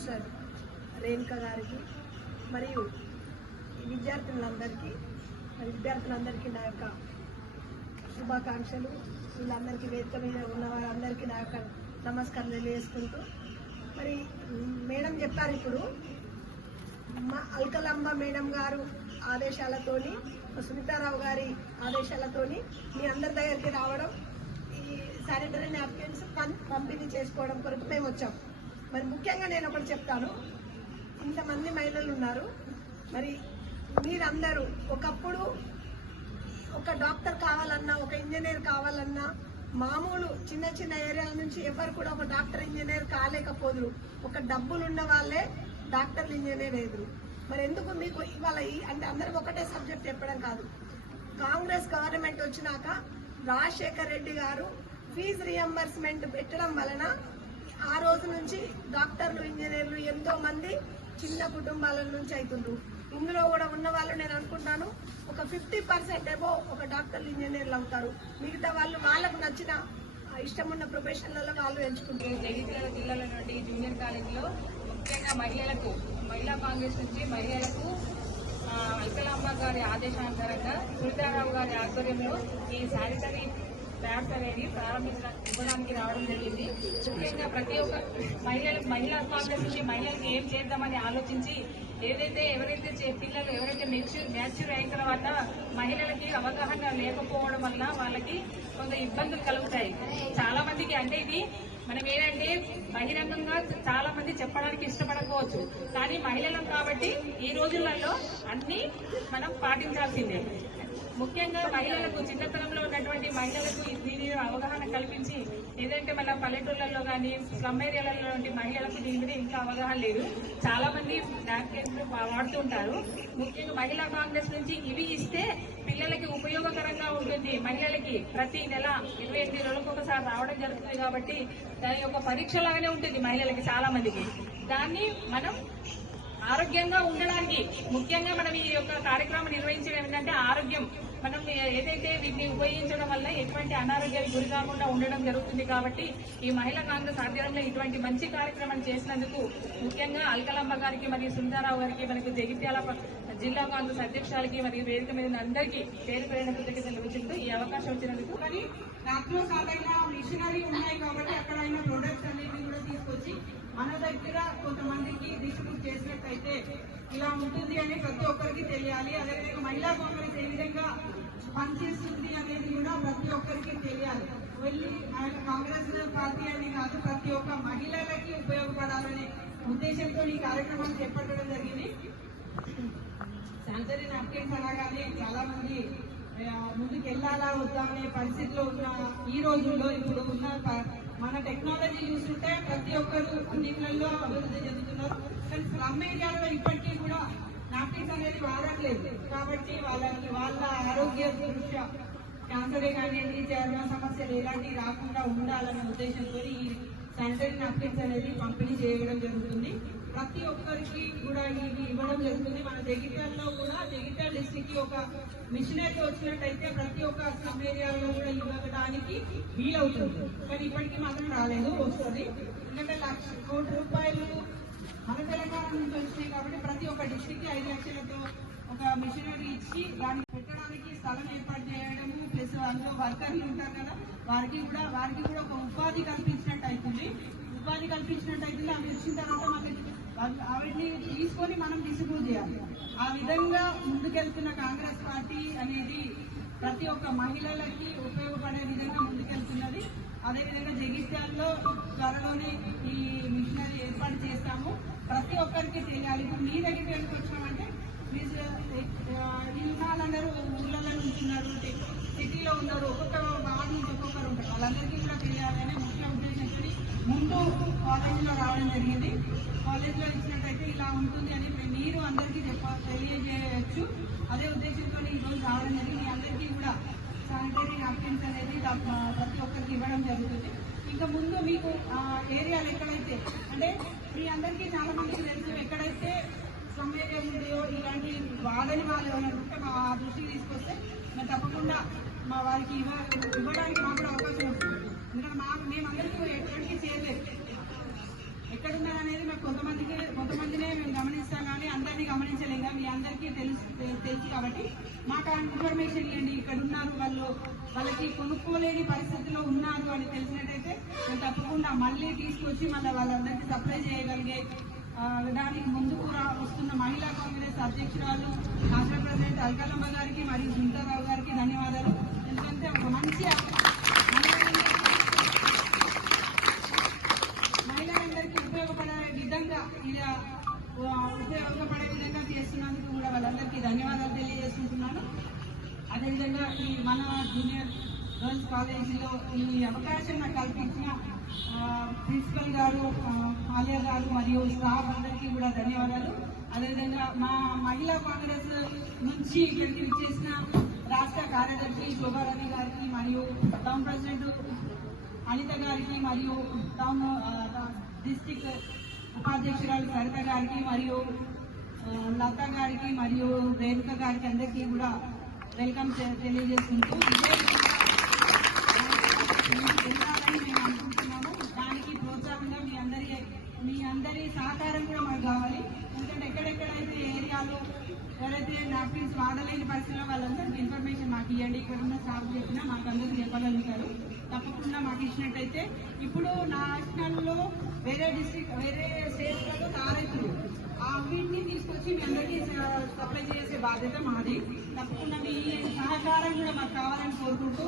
Councillor Renuka గారికి మరియు ఈ విద్యార్థులందరికీ మరి విద్యార్థులందరికీ నా యొక్క శుభాకాంక్షలు. వీళ్ళందరికీ వేదిక మీద ఉన్న వారందరికీ నా యొక్క నమస్కారం తెలియజేసుకుంటూ మరి మేడం చెప్పారు ఇప్పుడు మా అల్కలంబ మేడం గారు ఆదేశాలతోని సునీతారావు గారి ఆదేశాలతోని మీ అందరి దగ్గరికి రావడం ఈ శానిటరీ నాప్కిన్స్ పంపిణీ చేసుకోవడం కొరకు మేము వచ్చాం. మరి ముఖ్యంగా నేను ఒకటి చెప్తాను. ఇంతమంది మహిళలు ఉన్నారు. మరి మీరందరూ ఒకప్పుడు ఒక డాక్టర్ కావాలన్నా ఒక ఇంజనీర్ కావాలన్నా మామూలు చిన్న చిన్న ఏరియాల నుంచి ఎవరు కూడా ఒక డాక్టర్ ఇంజనీర్ కాలేకపోదురు. ఒక డబ్బులు ఉన్న వాళ్ళే డాక్టర్లు ఇంజనీర్ ఎదురు మరి ఎందుకు మీకు ఇవాళ అంటే అందరికి ఒకటే సబ్జెక్ట్ చెప్పడం కాదు. కాంగ్రెస్ గవర్నమెంట్ వచ్చినాక రాజశేఖర్ రెడ్డి గారు ఫీజు రియంబర్స్మెంట్ పెట్టడం వలన ఆ రోజు నుంచి డాక్టర్లు ఇంజనీర్లు ఎంతో మంది చిన్న కుటుంబాల నుంచి అవుతుండ్రు ఇందులో కూడా ఉన్న వాళ్ళు నేను అనుకుంటాను ఒక ఫిఫ్టీ పర్సెంట్ ఏమో ఒక డాక్టర్లు ఇంజనీర్లు అవుతారు. మిగతా వాళ్ళు వాళ్ళకు నచ్చిన ఇష్టమున్న ప్రొఫెషన్లలో వాళ్ళు ఎంచుకుంటారు. జగిత్యాల జిల్లాల నుండి జూనియర్ కాలేజీలో ముఖ్యంగా మహిళలకు మహిళా కాంగ్రెస్ నుంచి మహిళలకు వికలాంబ గారి ఆదేశానుసారంగా సునీతారావు గారి ఆధ్వర్యంలో ఈ శానిటరీ ప్యాడ్స్ అనేది ప్రారంభించడానికి ఇవ్వడానికి రావడం జరిగింది. ముఖ్యంగా ప్రతి ఒక్క మహిళలకు మహిళా కాంగ్రెస్ నుంచి మహిళలకు ఏం చేద్దామని ఆలోచించి ఏదైతే ఎవరైతే చే- పిల్లలు ఎవరైతే మెచ్యూర్ మ్యాచ్యూర్ అయిన తర్వాత మహిళలకి అవగాహన లేకపోవడం వల్ల వాళ్ళకి కొంత ఇబ్బందులు కలుగుతాయి. చాలా మందికి అంటే ఇది మనం ఏంటంటే బహిరంగంగా చాలా మంది చెప్పడానికి ఇష్టపడకపోవచ్చు. కానీ మహిళలం కాబట్టి ఈ రోజులలో అన్ని మనం పాటించాల్సిందే. ముఖ్యంగా మహిళలకు చిన్నతనంలో ఉన్నటువంటి మహిళలకు దీని అవగాహన కల్పించి ఏదంటే మన పల్లెటూళ్ళల్లో కానీ స్లమ్ ఏరియాలలో మహిళలకు దీని మీద ఇంకా అవగాహన లేదు. చాలా మంది నాప్కిన్స్ వాడుతుంటారు ముఖ్యంగా మహిళా కాంగ్రెస్ నుంచి ఇవి ఇస్తే పిల్లలకి ఉపయోగకరంగా ఉంటుంది. మహిళలకి ప్రతి నెల ఇరవై ఎనిమిది రోజులకు ఒకసారి రావడం జరుగుతుంది కాబట్టి దాని యొక్క పరీక్ష లాగానే ఉంటుంది మహిళలకి చాలా మందికి దాన్ని మనం ఆరోగ్యంగా ఉండడానికి ముఖ్యంగా మనం ఈ యొక్క కార్యక్రమం నిర్వహించడం ఏంటంటే ఆరోగ్యం. మనం ఏదైతే వీటిని ఉపయోగించడం వల్ల ఎటువంటి అనారోగ్యానికి గురి కాకుండా ఉండడం జరుగుతుంది కాబట్టి ఈ మహిళా కాంగ్రెస్ ఆధ్వర్యంలో ఇటువంటి మంచి కార్యక్రమం చేసినందుకు ముఖ్యంగా అల్కలమ్మ గారికి మరియు సుందరరావు గారికి మనకు జగిత్యాల జిల్లా కాంగ్రెస్ అధ్యక్షులకి మరియు వేదిక మీద అందరికీ పేరు పేరైన కృతజ్ఞతలు వచ్చింది ఈ అవకాశం వచ్చినందుకు. కానీ దాంట్లో సాధారణ మిషనరీ ఉన్నాయి కాబట్టి అక్కడైనా ప్రొడక్ట్స్ అనేది మన దగ్గర కొంతమందికి డిస్ట్రిబ్యూట్ చేసినట్టయితే ఇలా ఉంటుంది అని ప్రతి ఒక్కరికి తెలియాలి. అదేవిధంగా మహిళా కాంగ్రెస్ ఏ విధంగా పనిచేస్తుంది అనేది కూడా ప్రతి ఒక్కరికి తెలియాలి. వెళ్ళి ఆయన కాంగ్రెస్ పార్టీ అని కాదు ప్రతి ఒక్క మహిళలకి ఉపయోగపడాలనే ఉద్దేశంతో ఈ కార్యక్రమం చేపట్టడం జరిగింది. శానిటరీ నాప్కిన్స్ అనగానే చాలా మంది ఆ, ముందుకు వెళ్ళాలా వద్దా అనే పరిస్థితిలో ఉన్న ఈ రోజుల్లో ఇప్పుడు ఉన్న మన టెక్నాలజీ చూస్తుంటే నీళ్ళల్లో అభివృద్ధి చెందుతున్నారు. కానీ స్లమ్ ఏరియాలో ఇప్పటికీ కూడా నాప్టిక్స్ అనేది వాడట్లేదు. కాబట్టి వాళ్ళకి వాళ్ళ ఆరోగ్య దృష్ట్యా క్యాన్సరే కానివ్వండి చర్మ సమస్యలు ఎలాంటివి రాకుండా ఉండాలనే ఉద్దేశంతో ఈ శానిటరీ నాప్కిన్స్ అనేది పంపిణీ చేయడం జరుగుతుంది. ప్రతి ఒక్కరికి కూడా ఇవి ఇవ్వడం జరుగుతుంది. మన జగిత్యాలలో కూడా జగిత్యాల డిస్టిక్ ఒక మిషనరీ వచ్చినట్టయితే ప్రతి ఒక్క సమ్ ఏరియాలో కూడా ఇవ్వడానికి వీలవుతుంది. కానీ ఇప్పటికీ మాత్రం రాలేదు వస్తుంది. ఎందుకంటే లక్ష కోటి రూపాయలు మన తెలంగాణ నుంచి వచ్చినాయి కాబట్టి ప్రతి ఒక్క డిస్టిక్ ఐదు లక్షలతో ఒక మిషనరీ ఇచ్చి దాన్ని పెట్టడానికి స్థలం ఏర్పాటు చేయడము ప్లస్ అందులో వర్కర్లు ఉంటారు కదా వారికి కూడా వారికి కూడా ఒక ఉపాధి కల్పించినట్టు ఉపాధి కల్పించినట్టు అవుతుంది అవి వచ్చిన తర్వాత మళ్ళీ వాళ్ళు తీసుకొని మనం డిస్ట్రిబ్యూట్ చేయాలి. ఆ విధంగా ముందుకెళ్తున్న కాంగ్రెస్ పార్టీ అనేది ప్రతి ఒక్క మహిళలకి ఉపయోగపడే విధంగా ముందుకెళ్తున్నది. అదేవిధంగా జగిత్యాల్లో త్వరలోనే ఈ మిషనరీ ఏర్పాటు చేస్తాము. ప్రతి ఒక్కరికి తెలియాలి. ఇప్పుడు మీ దగ్గరికి వెళ్ళి వచ్చామంటే మీరు ఆ, ఊళ్ళలో ఉంటున్నారు సిటీలో ఉన్నారు ఒక్కొక్క వార్డు నుంచి ఒక్కొక్కరు ఉంటారు. వాళ్ళందరికీ కూడా తెలియాలని కాలేజీలో రావడం జరిగింది. కాలేజీలో ఇచ్చినట్టయితే ఇలా ఉంటుంది అని మీరు అందరికీ చెప్ప తెలియజేయచ్చు. అదే ఉద్దేశంతో ఈరోజు రావడం జరిగింది. అందరికీ కూడా శానిటరీ నాప్కిన్స్ అనేది ప్రతి ఒక్కరికి ఇవ్వడం జరుగుతుంది. ఇంకా ముందు మీకు ఏరియాలు ఎక్కడైతే అంటే మీ అందరికీ చాలా మందికి తెలుసు ఎక్కడైతే సమ్మేళనం ఉందో ఇలాంటి వాదని వాళ్ళు ఏమైనా ఉంటే మా దృష్టికి తీసుకొస్తే మేము తప్పకుండా మా వారికి ఇవ్వ ఇవ్వడానికి మాకు అవకాశం ఉంటుంది ఎందుకంటే మా మేమందరికీ ఎక్కడికి చేయలేదు ఎక్కడున్నారు అనేది మాకు కొంతమందికి కొంతమందినే మేము గమనిస్తాం కానీ అందరినీ గమనించలేం కానీ మీ అందరికీ తెలుసు తెలుసు కాబట్టి మాకు ఇన్ఫర్మేషన్ ఇవ్వండి. ఇక్కడ ఉన్నారు వాళ్ళు. వాళ్ళకి కొనుక్కోలేని పరిస్థితిలో ఉన్నారు అని తెలిసినట్టయితే మేము తప్పకుండా మళ్ళీ తీసుకొచ్చి మళ్ళీ వాళ్ళందరికీ సప్లై చేయగలిగే దానికి ముందుకు వస్తున్న మహిళా కాంగ్రెస్ అధ్యక్షురాలు రాష్ట్ర ప్రెసిడెంట్ అల్కలమ్మ గారికి మరియు సునీతారావు గారికి ధన్యవాదాలు. ఎందుకంటే ఒక మంచి మహిళలందరికీ మహిళలందరికీ ఉపయోగపడే విధంగా ఇలా ఆ, ఉపయోగపడే విధంగా చేస్తున్నందుకు కూడా వాళ్ళందరికీ ధన్యవాదాలు తెలియజేసుకుంటున్నాను అదేవిధంగా ఈ మన జూనియర్ గర్ల్స్ కాలేజీలో ఈ అవకాశం నాకు కల్పించిన ప్రిన్సిపల్ గారు ఆలయ ఆలియా గారు మరియు స్టాఫ్ అందరికీ కూడా ధన్యవాదాలు. అదేవిధంగా మా మహిళా కాంగ్రెస్ నుంచి ఇక్కడికి విచ్చేసిన రాష్ట్ర కార్యదర్శి శోభారాణి గారికి మరియు టౌన్ ప్రెసిడెంట్ అనిత గారికి మరియు టౌన్ డిస్టిక్ ఉపాధ్యక్షురాలు సరిత గారికి మరియు లత గారికి మరియు రేణుక గారికి అందరికీ కూడా వెల్కమ్ తె- తెలియజేసుకుంటూ ఇదే విధంగా ముందుకు వెళ్ళాలని మేము అనుకుంటున్నాము దానికి ప్రోత్సాహంగా మీ అందరి మీ అందరి సహకారం కూడా మాకు కావాలి ఎందుకంటే ఎక్కడెక్కడైతే ఏరియాలో ఎవరైతే నాప్కిన్స్ వాడలేని పరిస్థితుల్లో వాళ్ళందరికీ ఇన్ఫర్మేషన్ మాకు ఇవ్వండి ఇక్కడ ఉన్న స్టాఫ్ చెప్పినా మాకు అందరికీ చెప్పగలుగుతారు. తప్పకుండా మాకు ఇచ్చినట్టయితే ఇప్పుడు నేషనల్లో వేరే డిస్ట్రిక్ట్ వేరే స్టేట్లలో తారీఖులు ఆ వీటిని తీసుకొచ్చి మీ అందరికీ సప్లై చేసే బాధ్యత మాది. తప్పకుండా మీ సహకారం కూడా మాకు కావాలని కోరుకుంటూ